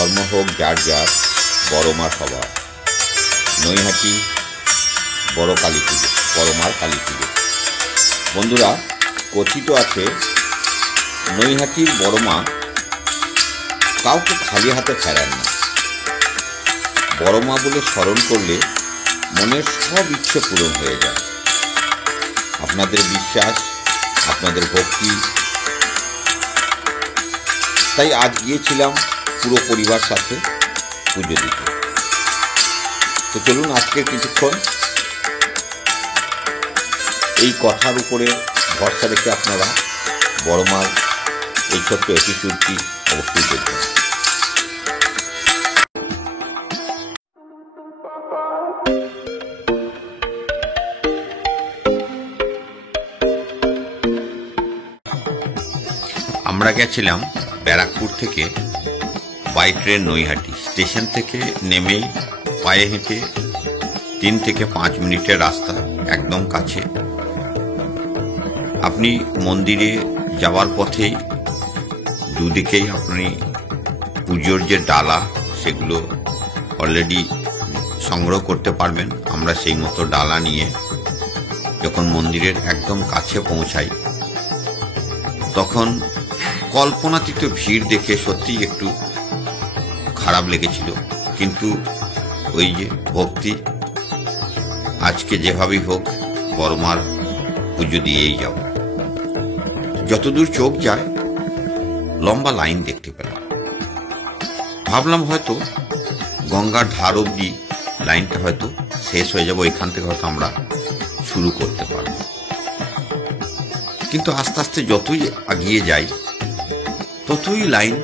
ধর্ম হোক যার যার, বড় মা সবার। নৈহাটি বড় কালী পুজো, বড় মার কালী পুজো। বন্ধুরা, কথিত আছে নৈহাটির বড় মা কাউকে খালি হাতে ফেরান না। বড় মা বলে স্মরণ করলে মনের সব ইচ্ছে পূরণ হয়ে যায়। আপনাদের বিশ্বাস, আপনাদের ভক্তি, তাই আজ গিয়েছিলাম পুরো পরিবার সাথে পুজো দিতে। তো চলুন আজকের কিছুক্ষণ এই কথার উপরে ভরসা রেখে আপনারা বড় মার এই ছোট্ট এপিসোডটি অবশ্যই দেখবেন। আমরা গেছিলাম ব্যারাকপুর থেকে বাই ট্রেন নৈহাটি। স্টেশন থেকে নেমেই পায়ে হেঁটে 3 থেকে 5 মিনিটের রাস্তা, একদম কাছে। আপনি মন্দিরে যাওয়ার পথেই দুদিকেই আপনি পুজোর যে ডালা সেগুলো অলরেডি সংগ্রহ করতে পারবেন। আমরা সেই মতো ডালা নিয়ে যখন মন্দিরের একদম কাছে পৌঁছাই তখন কল্পনাতীত ভিড় দেখে সত্যি একটু খারাপ লেগেছিল, কিন্তু ওই যে ভক্তি, আজকে যেভাবেই হোক বড় মার পুজো দিয়েই যাব। যতদূর চোখ যায় লম্বা লাইন দেখতে পেলাম। ভাবলাম হয়তো গঙ্গার ধার অবধি লাইনটা হয়তো শেষ হয়ে যাবে, এখান থেকে হয়তো আমরা শুরু করতে পারব। কিন্তু আস্তে আস্তে যতই এগিয়ে যাই ততই লাইন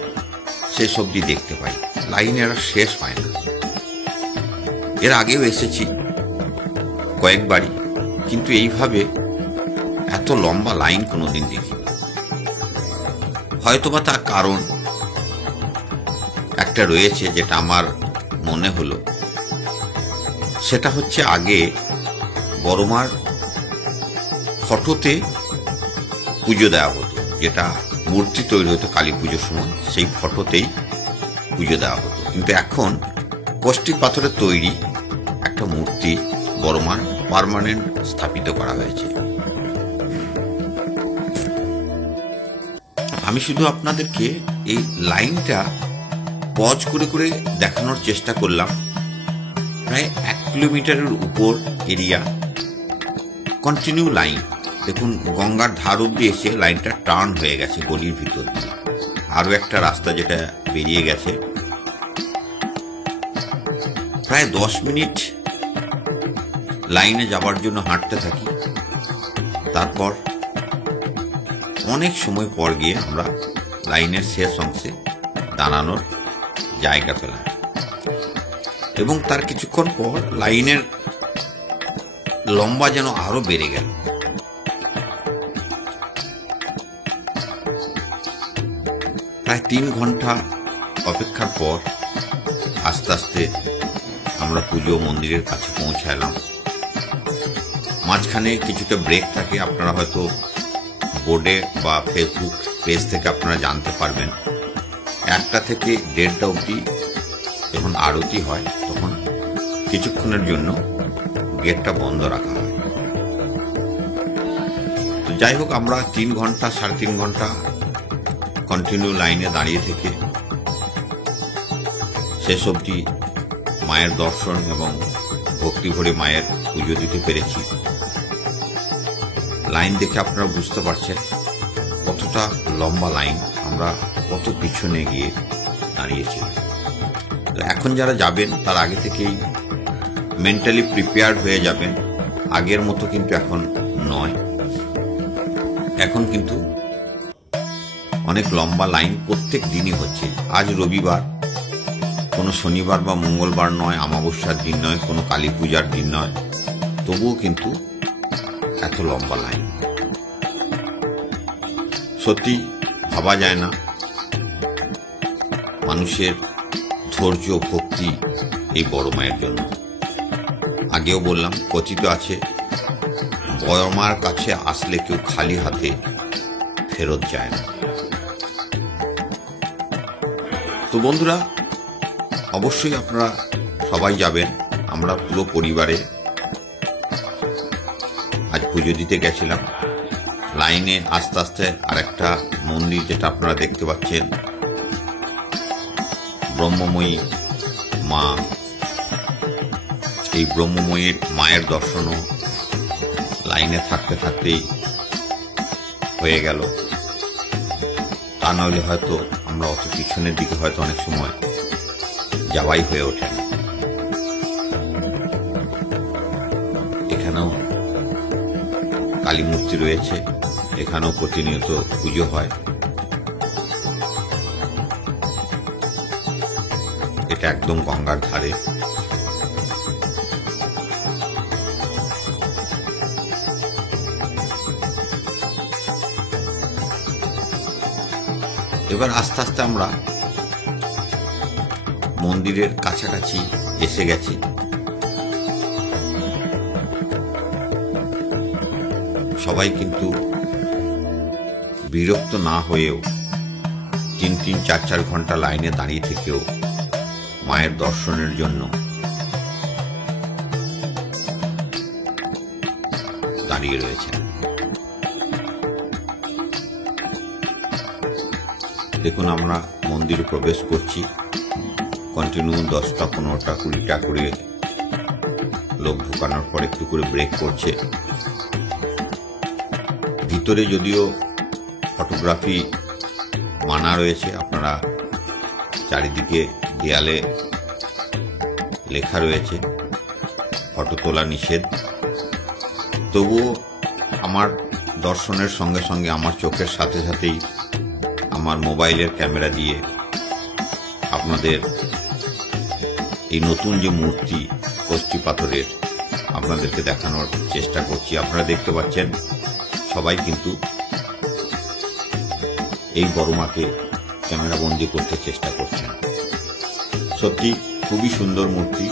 শেষ অবধি দেখতে পাই। লাইনের আর শেষ হয় না। এর আগেও এসেছি কয়েকবারই, কিন্তু এইভাবে এত লম্বা লাইন কোনোদিন দেখিনি। হয়তোবা তার কারণ একটা রয়েছে, যেটা আমার মনে হলো। সেটা হচ্ছে আগে বড় মার ফটোতে পুজো দেওয়া হতো, যেটা মূর্তি তৈরি হতো কালী পুজোর সময়, সেই ফটোতেই পুজো দেওয়া হতো। কিন্তু এখন কষ্টি পাথরের তৈরি একটা মূর্তি বড় মার পার্মানেন্ট স্থাপিত করা হয়েছে। আমি শুধু আপনাদেরকে এই লাইনটা পজ করে করে দেখানোর চেষ্টা করলাম। প্রায় 1 কিলোমিটারের উপর এরিয়া কন্টিনিউ লাইন। দেখুন, গঙ্গার ধার অব্দি এসে লাইনটা টার্ন হয়ে গেছে গলির ভিতর দিয়ে। আরো একটা রাস্তা যেটা বেরিয়ে গেছে। প্রায় 10 মিনিট লাইনে যাবার জন্য হাঁটতে থাকি। তারপর অনেক সময় পর গিয়ে আমরা লাইনের শেষ অংশে দাঁড়ানোর জায়গা পেলাম, এবং তার কিছুক্ষণ পর লাইনের লম্বা যেন আরো বেড়ে গেল। প্রায় 3 ঘন্টা অপেক্ষার পর আস্তে আস্তে আমরা পুজো মন্দিরের কাছে পৌঁছালাম। মাঝখানে কিছুটা ব্রেক থাকে, আপনারা হয়তো বোর্ডে বা ফেসবুক পেজ থেকে আপনারা জানতে পারবেন। 1টা থেকে 1:30টা অবধি যখন আরতি হয় তখন কিছুক্ষণের জন্য গেটটা বন্ধ রাখা হয়। তো যাই হোক, আমরা 3 ঘন্টা 3.5 ঘন্টা কন্টিনিউ লাইনে দাঁড়িয়ে থেকে শেষ অবধি মায়ের দর্শন এবং ভক্তি ভরে মায়ের পুজো দিতে পেরেছি। লাইন দেখে আপনারা বুঝতে পারছেন কতটা লম্বা লাইন, আমরা কত পিছনে গিয়ে দাঁড়িয়েছি। তো এখন যারা যাবেন তার আগে থেকেই মেন্টালি প্রিপেয়ার্ড হয়ে যাবেন। আগের মতো কিন্তু এখন নয়। এখন কিন্তু অনেক লম্বা লাইন প্রত্যেক দিনই হচ্ছে। আজ রবিবার, কোনো শনিবার বা মঙ্গলবার নয়, অমাবস্যার দিন নয়, কোনো কালী পূজার দিন নয়, তবুও কিন্তু এত লম্বা লাইন। সত্যি ভাবা যায় না মানুষের ধৈর্য ভক্তি এই বড় মায়ের জন্য। আগেও বললাম, কথিত আছে বড় মার কাছে আসলে কেউ খালি হাতে ফেরত যায় না। তো বন্ধুরা, অবশ্যই আপনারা সবাই যাবেন। আমরা পুরো পরিবারে আজ পুজো দিতে গেছিলাম। লাইনে আস্তে আস্তে আরেকটা মন্দির, যেটা আপনারা দেখতে পাচ্ছেন, ব্রহ্মময়ী মা। এই ব্রহ্মময়ীর মায়ের দর্শনও লাইনে থাকতে থাকতেই হয়ে গেল। তা নইলে হয়তো আমরা অত পিছনের দিকে হয়তো অনেক সময় যাওয়াই হয়ে ওঠে না। এখানেও কালী মূর্তি রয়েছে, এখানেও প্রতিনিয়ত পুজো হয়। এটা একদম গঙ্গার ধারে। এবার আস্তে আস্তে আমরা মন্দিরের কাছাকাছি এসে গেছি। সবাই কিন্তু বিরক্ত না হয়েও 3-3, 4-4 ঘন্টা লাইনে দাঁড়িয়ে থেকেও মায়ের দর্শনের জন্য দাঁড়িয়ে রয়েছে। দেখুন, আমরা মন্দিরে প্রবেশ করছি। কন্টিনিউ 10টা, 15টা, 20টা করে লোক ঢুকানোর পর একটু করে ব্রেক করছে। ভিতরে যদিও ফটোগ্রাফি মানা রয়েছে, আপনারা চারিদিকে দেয়ালে লেখা রয়েছে ফটো তোলা নিষেধ। তবুও আমার দর্শনের সঙ্গে সঙ্গে আমার চোখের সাথে সাথেই আমার মোবাইলের ক্যামেরা দিয়ে আপনাদের এই নতুন যে মূর্তি কষ্টি পাথরের আপনাদেরকে দেখানোর চেষ্টা করছি। আপনারা দেখতে পাচ্ছেন সবাই কিন্তু এই বড় মাকে ক্যামেরা বন্দি করতে চেষ্টা করছেন। সত্যি খুবই সুন্দর মূর্তি,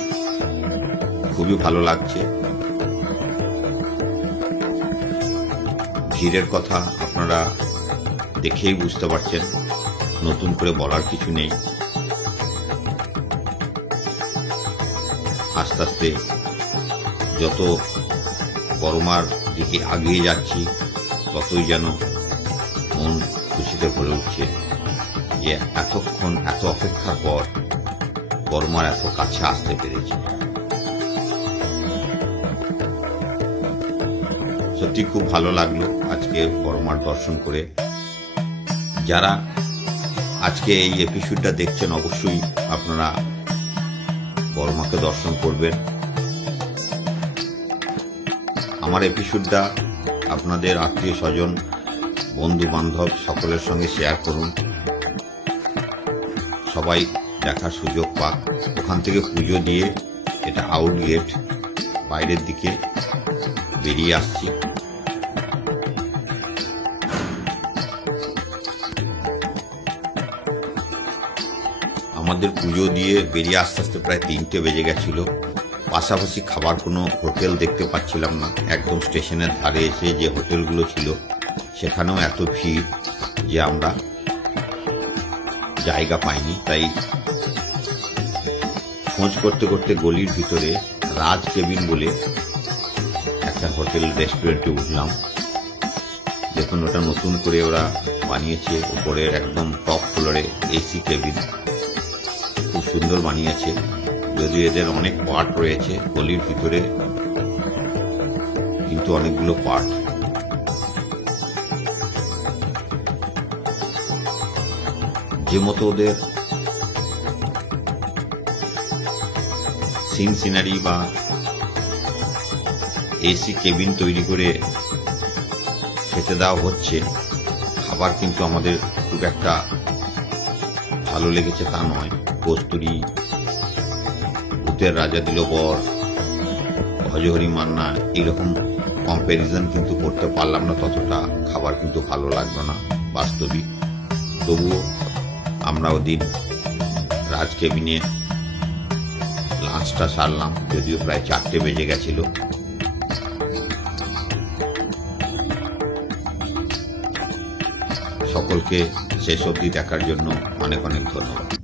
খুবই ভালো লাগছে। ভিড়ের কথা আপনারা দেখেই বুঝতে পারছেন, নতুন করে বলার কিছু নেই। আস্তে আস্তে যত বড়মার দিকে এগিয়ে যাচ্ছি, ততই যেন মন খুশিতে ভরে উঠছে যে এতক্ষণ এত অপেক্ষার পর বড়মার এত কাছে আসতে পেরেছি। সত্যি খুব ভালো লাগলো আজকে বড়মার দর্শন করে। যারা আজকে এই এপিসোডটা দেখছেন, অবশ্যই আপনারা বড়মাকে দর্শন করবেন। আমার এপিসোডটা আপনাদের আত্মীয় স্বজন, বন্ধু বান্ধব সকলের সঙ্গে শেয়ার করুন, সবাই দেখার সুযোগ পাক। ওখান থেকে পুজো দিয়ে এটা আউট গেট, বাইরের দিকে বেরিয়ে আসছি। আমাদের পুজো দিয়ে বেরিয়ে আস্তে আস্তে প্রায় 3টে বেজে গেছিল। পাশাপাশি খাবার কোনো হোটেল দেখতে পাচ্ছিলাম না। একদম স্টেশনের ধারে এসে যে হোটেলগুলো ছিল সেখানেও এত ভিড় যে আমরা জায়গা পাইনি। তাই খোঁজ করতে করতে গলির ভিতরে রাজ কেবিন বলে একটা হোটেল রেস্টুরেন্টে উঠলাম। দেখুন, ওটা নতুন করে ওরা বানিয়েছে, উপরের একদম টপ ফ্লোরে এসি কেবিন, খুব সুন্দর বানিয়েছে। যদিও এদের অনেক পার্ট রয়েছে গলির ভিতরে, কিন্তু অনেকগুলো পার্ট। যে মতো ওদের সিন সিনারি বা এসি কেবিন তৈরি করে খেতে দেওয়া হচ্ছে, খাবার কিন্তু আমাদের খুব একটা ভালো লেগেছে তা নয়। কস্তুরি, ভূতের রাজা দিল বর, ভজহরি মান্না, এইরকম কম্প্যারিজন কিন্তু করতে পারলাম না। ততটা খাবার কিন্তু ভালো লাগলো না বাস্তবিক। তবুও আমরা ওদিন রাজ কেবিনে লাঞ্চটা সারলাম, যদিও প্রায় 4টে বেজে গেছিল। সকলকে শেষ অবধি দেখার জন্য অনেক অনেক ধন্যবাদ।